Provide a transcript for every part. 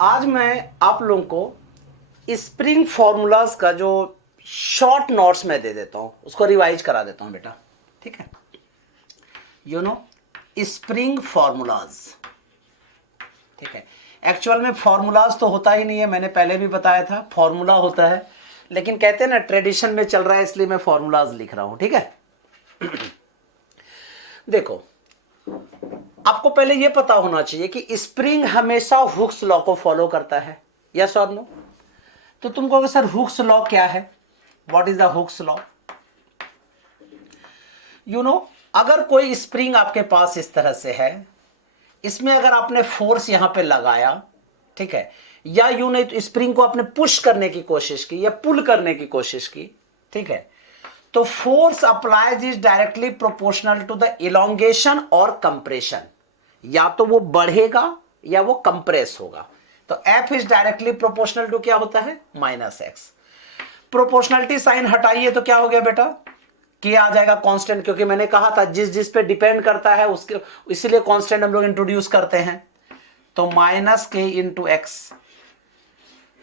आज मैं आप लोगों को स्प्रिंग फॉर्मूलाज का जो शॉर्ट नोट्स में दे देता हूं उसको रिवाइज करा देता हूं बेटा। ठीक है, यू नो स्प्रिंग फॉर्मूलाज। ठीक है, एक्चुअल में फॉर्मूलाज तो होता ही नहीं है, मैंने पहले भी बताया था फॉर्मूला होता है, लेकिन कहते हैं ना ट्रेडिशन में चल रहा है इसलिए मैं फॉर्मूलाज लिख रहा हूं। ठीक है देखो, आपको पहले यह पता होना चाहिए कि स्प्रिंग हमेशा हुक्स लॉ को फॉलो करता है, यस और नो। तो तुम कहोगे सर हुक्स लॉ क्या है, what is the Hooke's law. You know, अगर कोई स्प्रिंग आपके पास इस तरह से है, इसमें अगर आपने फोर्स यहां पे लगाया, ठीक है, या यूं नहीं तो स्प्रिंग को आपने पुश करने की कोशिश की या पुल करने की कोशिश की, ठीक है, तो force applies is directly proportional to the elongation और कंप्रेशन। या तो वो बढ़ेगा या वो कंप्रेस होगा। तो F is directly proportional to क्या होता है, -x। प्रोपोर्शनलिटी साइन हटाइए तो क्या हो गया बेटा, के आ जाएगा कांस्टेंट, क्योंकि मैंने कहा था जिस जिस पे डिपेंड करता है उसके, इसलिए कांस्टेंट हम लोग इंट्रोड्यूस करते हैं। तो -k इंटू एक्स।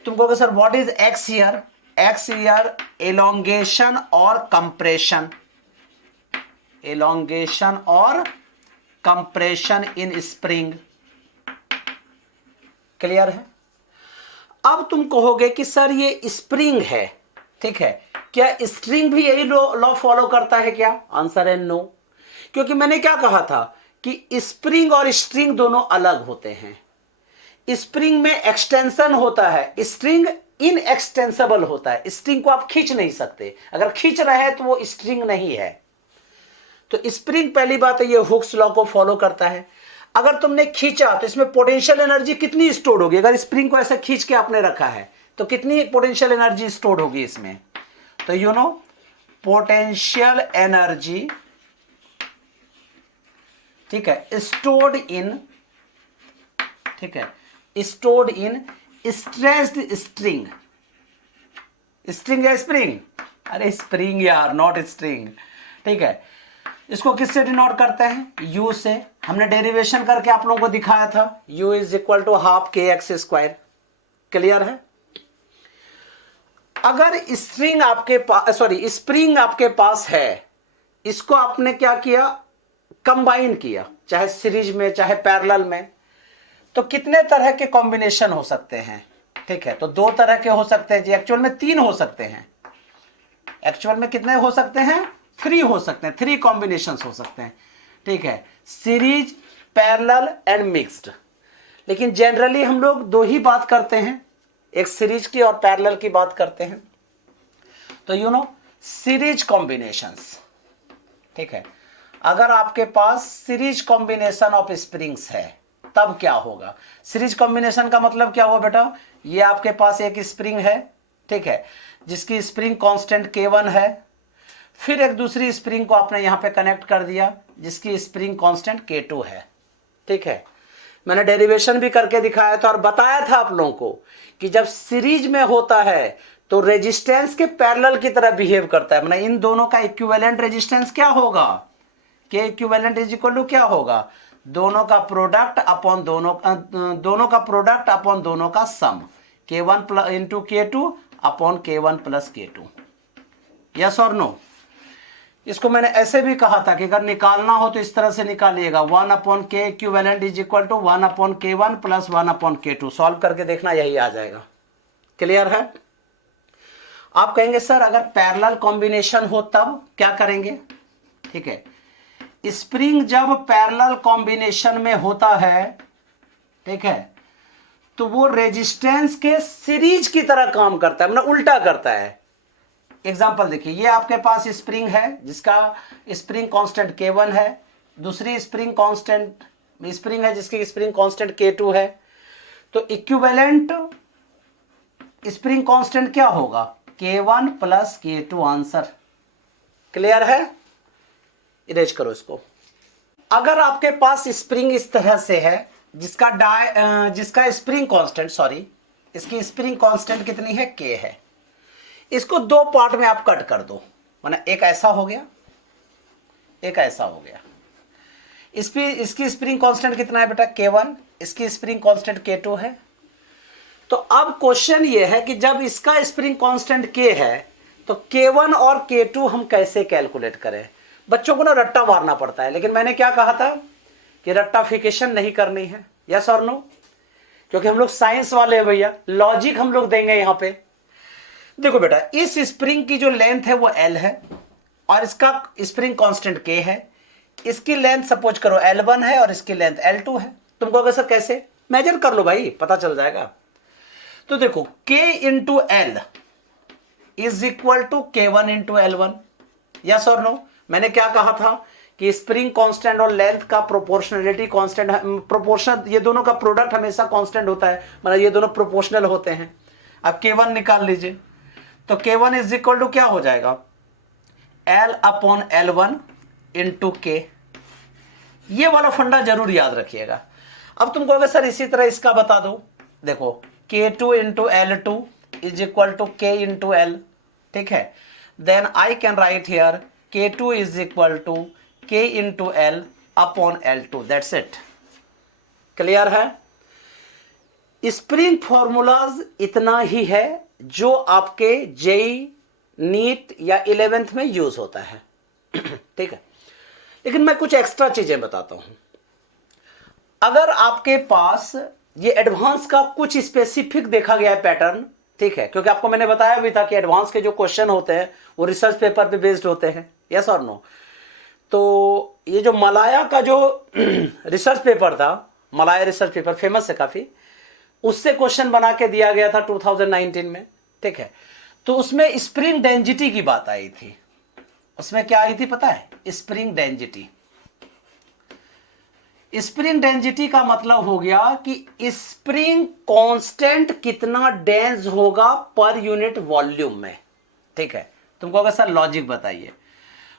तुम कहोगे sir what is x here, x here elongation और कंप्रेशन, एलोंगेशन और कंप्रेशन इन स्प्रिंग। क्लियर है। अब तुम कहोगे कि सर ये स्प्रिंग है, ठीक है, क्या स्प्रिंग भी यही लॉ फॉलो करता है क्या, आंसर है नो। क्योंकि मैंने क्या कहा था कि स्प्रिंग और स्ट्रिंग दोनों अलग होते हैं। स्प्रिंग में एक्सटेंशन होता है, स्ट्रिंग इनएक्सटेंसिबल होता है। स्ट्रिंग को आप खींच नहीं सकते, अगर खींच रहे हैं तो वो स्ट्रिंग नहीं है। तो स्प्रिंग पहली बात है ये हुक्स लॉ को फॉलो करता है। अगर तुमने खींचा तो इसमें पोटेंशियल एनर्जी कितनी स्टोर होगी, अगर स्प्रिंग को ऐसे खींच के आपने रखा है तो कितनी पोटेंशियल एनर्जी स्टोर होगी इसमें। तो यू नो पोटेंशियल एनर्जी, ठीक है, स्टोर्ड इन, ठीक है, stored in stressed string. String या स्प्रिंग, अरे स्प्रिंग यार, नॉट स्ट्रिंग। ठीक है, इसको किससे डिनोट करते हैं, यू से। हमने डेरिवेशन करके आप लोगों को दिखाया था, u is equal to half k x square. Clear है। अगर स्ट्रिंग आपके पास, सॉरी स्प्रिंग आपके पास है, इसको आपने क्या किया, कंबाइन किया, चाहे सीरीज में चाहे पैरेलल में, तो कितने तरह के कॉम्बिनेशन हो सकते हैं। ठीक है, तो दो तरह के हो सकते हैं जी, एक्चुअल में तीन हो सकते हैं। एक्चुअल में कितने हो सकते हैं, 3 हो सकते हैं, 3 कॉम्बिनेशन हो सकते हैं। ठीक है, सीरीज, पैरेलल एंड मिक्स्ड। लेकिन जनरली हम लोग दो ही बात करते हैं, एक सीरीज की और पैरेलल की बात करते हैं। तो यू नो सीरीज कॉम्बिनेशंस, ठीक है, अगर आपके पास सीरीज कॉम्बिनेशन ऑफ स्प्रिंग्स है तब क्या होगा। सीरीज कॉम्बिनेशन का मतलब क्या हुआ बेटा, ये आपके पास एक स्प्रिंग है, ठीक है, जिसकी स्प्रिंग कांस्टेंट K1 है, फिर एक दूसरी स्प्रिंग को आपने यहां पे कनेक्ट कर दिया जिसकी स्प्रिंग कांस्टेंट K2 है। ठीक है, मैंने डेरिवेशन भी करके दिखाया था और बताया था आप लोगों को कि जब सीरीज में होता है तो रेजिस्टेंस के पैरेलल की तरह बिहेव करता है, मतलब इन दोनों का इक्विवेलेंट रेजिस्टेंस क्या होगा, के इक्विवेलेंट इज इक्वल टू क्या होगा, दोनों का प्रोडक्ट अपॉन दोनों का प्रोडक्ट अपॉन दोनों का सम, K1 into K2 upon K1 plus K2। Yes और नो। इसको मैंने ऐसे भी कहा था कि अगर निकालना हो तो इस तरह से निकालिएगा, 1 upon K equivalent is equal to 1 upon K1 plus 1 upon K2। Solve करके देखना, यही आ जाएगा। क्लियर है। आप कहेंगे सर अगर पैरेलल कॉम्बिनेशन हो तब क्या करेंगे। ठीक है, स्प्रिंग जब पैरेलल कॉम्बिनेशन में होता है, ठीक है, तो वो रेजिस्टेंस के सीरीज की तरह काम करता है, मतलब उल्टा करता है। एग्जांपल देखिए, ये आपके पास स्प्रिंग है जिसका स्प्रिंग कांस्टेंट K1 है, दूसरी स्प्रिंग है जिसकी स्प्रिंग कांस्टेंट K2 है। तो इक्विवेलेंट स्प्रिंग कांस्टेंट क्या होगा, K1 plus K2 answer. Clear है। इरेज करो इसको। अगर आपके पास स्प्रिंग इस तरह से है जिसका स्प्रिंग कांस्टेंट, सॉरी इसकी स्प्रिंग कांस्टेंट कितनी है, K है, इसको दो पार्ट में आप कट कर दो, माना एक ऐसा हो गया, एक ऐसा हो गया। इसकी स्प्रिंग कांस्टेंट कितना है बेटा, K1, इसकी स्प्रिंग कांस्टेंट K2 है। तो अब क्वेश्चन ये है कि जब इसका स्प्रिंग कांस्टेंट K है तो K1 और K2 हम कैसे कैलकुलेट करें। बच्चों को ना रट्टा मारना पड़ता है, लेकिन मैंने क्या कहा था कि रट्टाफिकेशन नहीं करनी है, यस और नो, क्योंकि हम लोग साइंस वाले हैं भैया, लॉजिक हम लोग देंगे यहां पे। देखो बेटा, इस स्प्रिंग की जो लेंथ है वो L है और इसका स्प्रिंग कांस्टेंट K है। इसकी लेंथ सपोज करो L1 है और इसकी लेंथ L2 है। तुम कहोगे सर कैसे, मेजर कर लो भाई, पता चल जाएगा। तो देखो K into L is equal to K1 into L1, yes और नो। मैंने क्या कहा था कि स्प्रिंग कांस्टेंट और लेंथ का प्रोपोर्शनलिटी कांस्टेंट, प्रोपोर्शन, ये दोनों का प्रोडक्ट हमेशा कांस्टेंट होता है, मतलब ये दोनों प्रोपोर्शनल होते हैं। अब K1 निकाल लीजिए, तो K1 इज इक्वल टू क्या हो जाएगा, L upon L1 into K। ये वाला फंडा जरूर याद रखिएगा। अब तुम कहोगे सर इसी तरह इसका बता दो। देखो K2 into L2 is equal to K into L, ठीक है। Then I can write here K2 is equal to K into L upon L2, that's it. Clear है। स्प्रिंग फॉर्मूलाज इतना ही है जो आपके जेई, नीट या 11th में यूज होता है, ठीक है। लेकिन मैं कुछ एक्स्ट्रा चीजें बताता हूं। अगर आपके पास ये एडवांस का कुछ स्पेसिफिक देखा गया है पैटर्न, ठीक है, क्योंकि आपको मैंने बताया भी था कि एडवांस के जो क्वेश्चन होते हैं वो रिसर्च पेपर पे बेस्ड होते हैं, यस और नो। तो ये जो मलाया का जो रिसर्च पेपर था, मलाया रिसर्च पेपर फेमस है काफी, उससे क्वेश्चन बना के दिया गया था 2019 में, ठीक है। तो उसमें स्प्रिंग डेंसिटी की बात आई थी। उसमें क्या आई थी पता है, स्प्रिंग डेंसिटी। स्प्रिंग डेंसिटी का मतलब हो गया कि स्प्रिंग कांस्टेंट कितना डेंस होगा पर यूनिट वॉल्यूम में, ठीक है। तुमको अगर सर लॉजिक बताइए,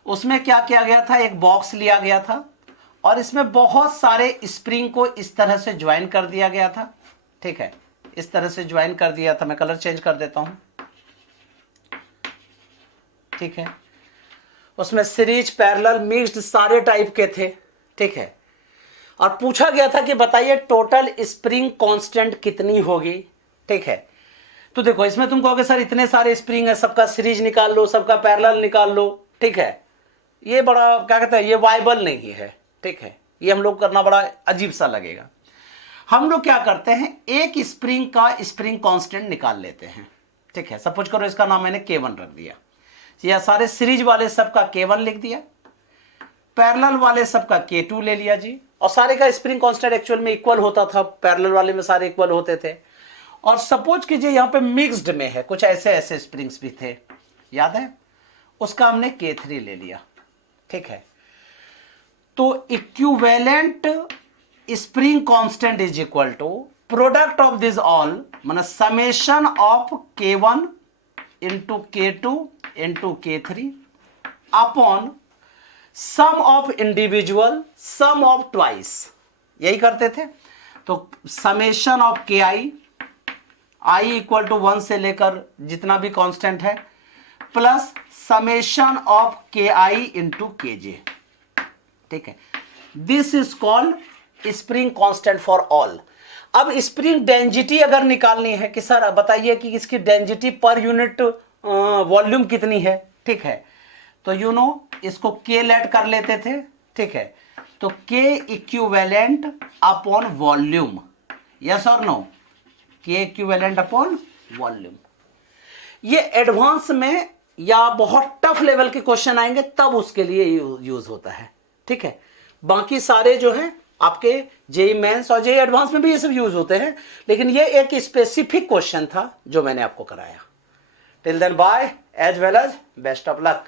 उसमें क्या किया गया था, एक बॉक्स लिया गया था और इसमें बहुत सारे स्प्रिंग को इस तरह से ज्वाइन कर दिया गया था, ठीक है। इस तरह से ज्वाइन कर दिया था, मैं कलर चेंज कर देता हूं, ठीक है। उसमें सीरीज, पैरेलल, मिक्स्ड सारे टाइप के थे, ठीक है। और पूछा गया था कि बताइए टोटल स्प्रिंग कांस्टेंट कितनी होगी, ठीक है। तो देखो इसमें तुम कहोगे सर इतने सारे स्प्रिंग है, सबका सीरीज निकाल लो, सबका पैरेलल निकाल लो, ठीक है। ये बड़ा क्या कहते हैं, ये वाइबल नहीं है, ठीक है। ये हम लोग करना बड़ा अजीब सा लगेगा। हम लोग क्या करते हैं, एक स्प्रिंग का स्प्रिंग कांस्टेंट निकाल लेते हैं, ठीक है। सपोज करो इसका नाम मैंने K1 रख दिया, या सारे सीरीज वाले सबका K1 लिख दिया, पैरेलल वाले सबका K2 ले लिया जी, और सारे का स्प्रिंग कांस्टेंट एक्चुअल में इक्वल होता था, पैरेलल वाले में सारे इक्वल होते थे। और सपोज कीजिए यहां पे मिक्स्ड में है, कुछ ऐसे ऐसे स्प्रिंग्स भी थे, याद है, उसका हमने K3 ले लिया, ठीक है। तो equivalent spring constant is equal to product of this all, मतलब summation of K1 into K2 into K3 upon sum of individual, sum of twice, यही करते थे। तो summation of KI, I equal to 1 से लेकर जितना भी कांस्टेंट है, plus summation of KI into KJ, ठीक है। This is called spring constant for all. अब स्प्रिंग डेंसिटी अगर निकालनी है कि सर बताइए कि इसकी डेंसिटी पर यूनिट वॉल्यूम कितनी है, ठीक है। तो यू नो इसको K लेट कर लेते थे, ठीक है। तो K equivalent upon volume, yes और no, K equivalent upon volume. ये एडवांस में या बहुत टफ लेवल के क्वेश्चन आएंगे तब उसके लिए यूज होता है, ठीक है। बाकी सारे जो हैं आपके जेई मेंस और जेई एडवांस में भी ये सब यूज होते हैं, लेकिन ये एक स्पेसिफिक क्वेश्चन था जो मैंने आपको कराया। Till then bye, as well as best of luck.